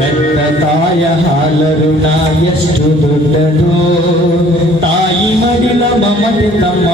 ಹೆತ್ತ ತಾಯ ಹಾಲರುಣ ಎಷ್ಟು ದೊಡ್ಡದು ತಾಯಿ ಮಡಿಲ ಮಮತೆ ತಮ್ಮ